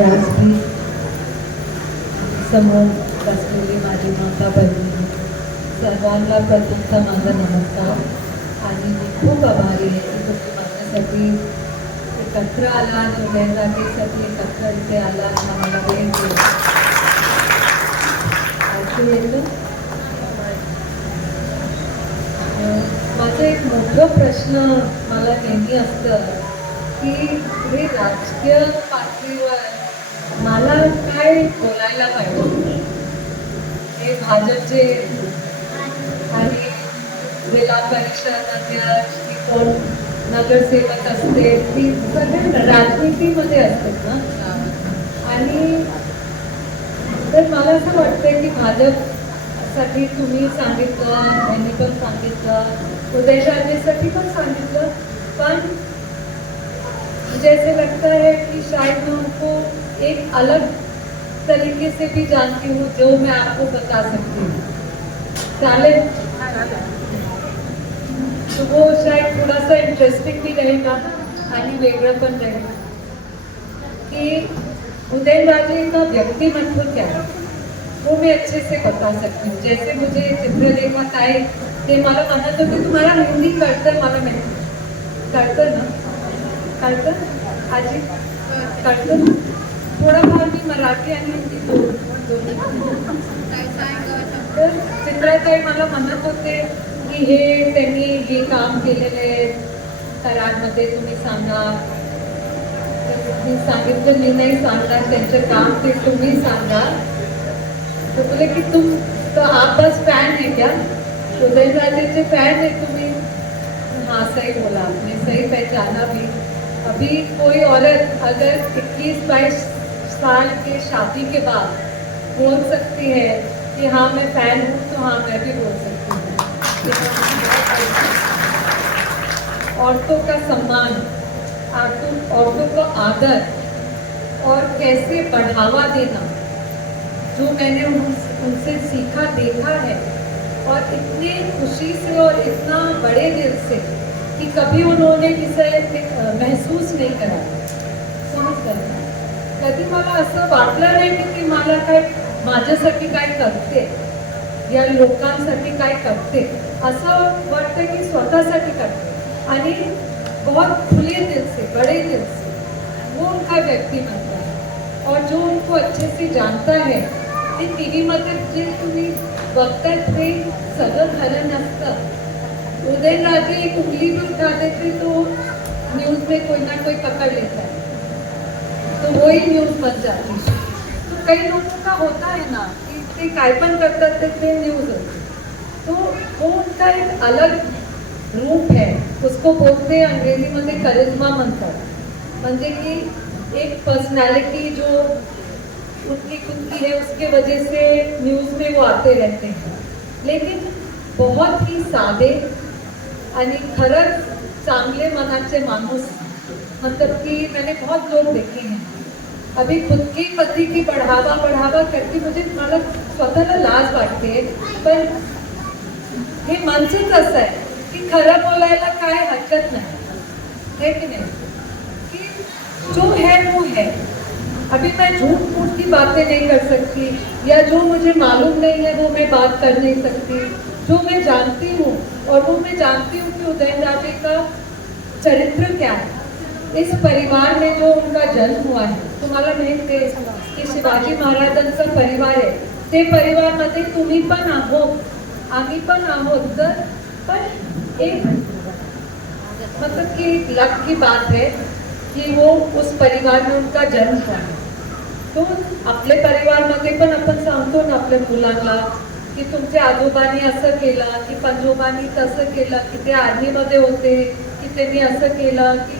व्यासपीठ समोर बसलेली माझी माता बहिणी सर्वांना प्रथमचा माझा नमस्कार। आणि मी खूप आभारी आहे की तुम्ही माझ्यासाठी एकत्र आला उदयनराजेसाठी एकत्र इथे आला आम्हाला वेळ दिला. ऐकू एक मोठं प्रश्न मला नेहमी असतं की हे राजकीय पातळीवर मला काय बोलायला पाहिजे? हे भाजपचे आणि जिल्हा परिषद अध्यक्ष की कोण? नगरसेवक असते ती सगळे राजनीतीमध्ये असतात ना? आणि तर मला असं वाटतं की भाजपसाठी तुम्ही सांगितलं यांनी पण सांगितलं उदयशाहीसाठी पण सांगितलं पण मुझे ऐसे लगता है कि शायद मैं उनको एक अलग तरीके से भी जानती हूँ, जो मैं आपको बता सकती हूँ। तो वो शायद थोड़ा सा इंटरेस्टिंग भी रहेगा वेगळं पण रहेगा। कि उदयनराजे का व्यक्तिमत्व क्या है, वो मैं अच्छे से बता सकती हूँ। जैसे मुझे चित्रलेखा ताई ते मला म्हणत होते तुम्हाला हिंदी कळतं मला माहिती कळतं ना? कळतं आजी कळतं थोडंफार मी मराठी आणि हिंदी तर चित्राताई मला म्हणत होते की हे त्यांनी हे काम केलेले कराडमध्ये तुम्ही सांगा तर मी सांगितलं, मी नाही सांगणार, त्यांचं काम ते तुम्ही सांगा तो बोले कि तुम तो आप बस फ़ैन है क्या उदयनराजे के फ़ैन है तुम्हें. हाँ सही बोला. आपने सही पहचाना भी अभी कोई औरत अगर 21 बाईस साल के शादी के बाद बोल सकती है कि हाँ मैं फ़ैन हूँ तो हाँ मैं भी बोल सकती हूँ। औरतों का सम्मान औरतों को आदर और कैसे बढ़ावा देना, जो मैंने उन- उनसे सीखा, देखा है। और इतनी खुशी से और इतना बड़े दिल से कि कभी उन्होंने किसे महसूस नहीं करा। समजलं ना? कधी मला असं वाटलं नाही की ती मला काय माझ्यासाठी काय करते? या लोकांसाठी काय करते? असं वाटतं की स्वतःसाठी करते. आणि बहुत खुले दिल से बड़े दिल से वो उनका व्यक्तिमत्व है. और जो उनको अच्छे से जानता है ते टी व्हीमध्ये जे तुम्ही बघताय ते सगळं खरं नसतं. उदयनराजे एक उंगली पण खा देते तो न्यूज में कोई ना कोई पकड़ लेता है. तो वही न्यूज बन जाती है तो कई लोगों का होता है ना कि ते काय पण करतात तर ते न्यूज होते तो वो उनका एक अलग रूप है उसको बोलते हैं अंग्रेजी मध्ये करिश्मा म्हणतात. म्हणजे की एक पर्सनालिटी जो उनकी खुद की है उसके वजह से न्यूज़ में वो आते रहते हैं. लेकिन बहुत ही साधे आणि खरंच चांगले मनाचे माणूस मतलब कि मैंने बहुत लोग देखे हैं। अभी खुद की पति की बढ़ावा बढ़ावा करके मुझे मतलब स्वतःला लाज वाटते पण हे माणसंच असं आहे की खरं बोलायला काय हरकत नाही है। की नाही? की जो है, वो है। अभी मैं झूठ फूट की बातें नहीं कर सकती, या जो मुझे मालूम नहीं है, वो मैं बात कर नहीं सकती। जो मैं जानती हूँ, और वो मैं जानती हूँ कि उदयन राजे का चरित्र क्या है। इस परिवार में जो उनका जन्म हुआ है तुम्हाला माहिती आहे की शिवाजी महाराजांचा परिवार आहे ते परिवारमध्ये तुम्ही पण आहोत आम्ही पण आहोत तर पण एक मतलब कि लक की बात है कि वो उस परिवार में उनका जन्म हुआ है। तो आपल्या परिवारमध्ये पण आपण सांगतो ना आपल्या मुलांना की तुमच्या आजोबांनी असं केलं की पंजोबांनी तसं केलं की ते आर्मीमध्ये होते की त्यांनी असं केलं की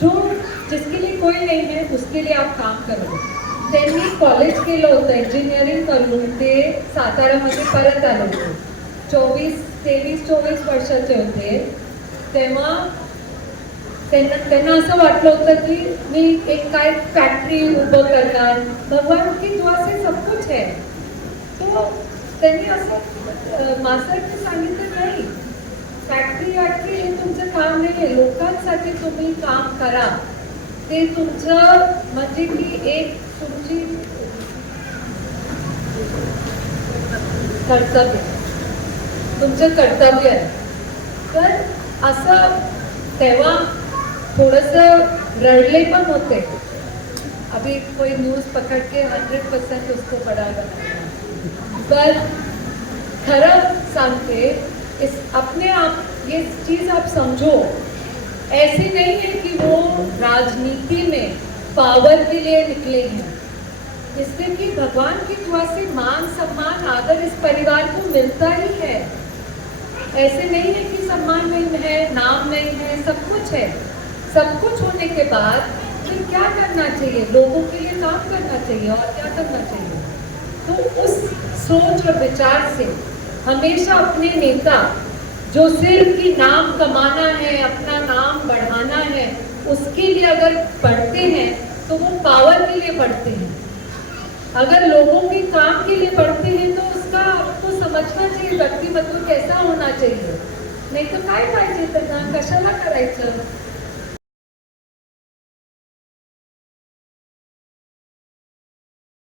जो जिसके लिए कोई नहीं है उसके लिए आप काम करो। त्यांनी कॉलेज केलं होतं इंजिनिअरिंग करून ते सातारामध्ये परत आले होते। चोवीस तेवीस चोवीस वर्षाचे होते। तेव्हा त्यांना त्यांना असं वाटलं होतं की मी एक काय फॅक्टरी उभं करणार? भगवान की दुआ असे सब कुछ है। तो त्यांनी असं मास्टरने सांगितलं नाही। फॅक्टरी वॅक्टरी हे तुमचं काम नाही आहे लोकांसाठी तुम्ही काम करा. ते तुमचं म्हणजे की एक तुमची कर्तव्य. तुमचं कर्तव्य आहे. तर असं तेव्हा थोडस रडले पण होते. अभी कोई न्यूज पकड़ के हंड्रेड परसेंट उसको बड़ा पर खरं सांगते इस अपने आप, ये चीज़ आप समझो। ऐसे नहीं है कि वो राजनीति में पावर के लिए निकले हैं। इसलिए कि भगवान की दुआ से मान, सम्मान, आदर इस परिवार को मिलता ही है। ऐसे नहीं है कि सम्मान नहीं है, नाम नहीं है, सब कुछ है। सब कुछ होने के बाद फिर क्या करना चाहिए? लोगों के लिए काम करना चाहिए और क्या करना चाहिए? तो उस सोच और विचार से हमेशा अपने नेता, जो सिर्फ़ की नाम कमाना है, अपना नाम बढ़ाना है, उसके लिए अगर पढ़ते हैं तो वो पावर के लिए पढ़ते हैं। अगर लोगों के काम के लिए पढ़ते हैं तो उसका आपको समझना चाहिए, व्यक्तिमत्व कैसा होना चाहिए। नाही तर काय पाहिजे त्यांना? कशाला करायचं?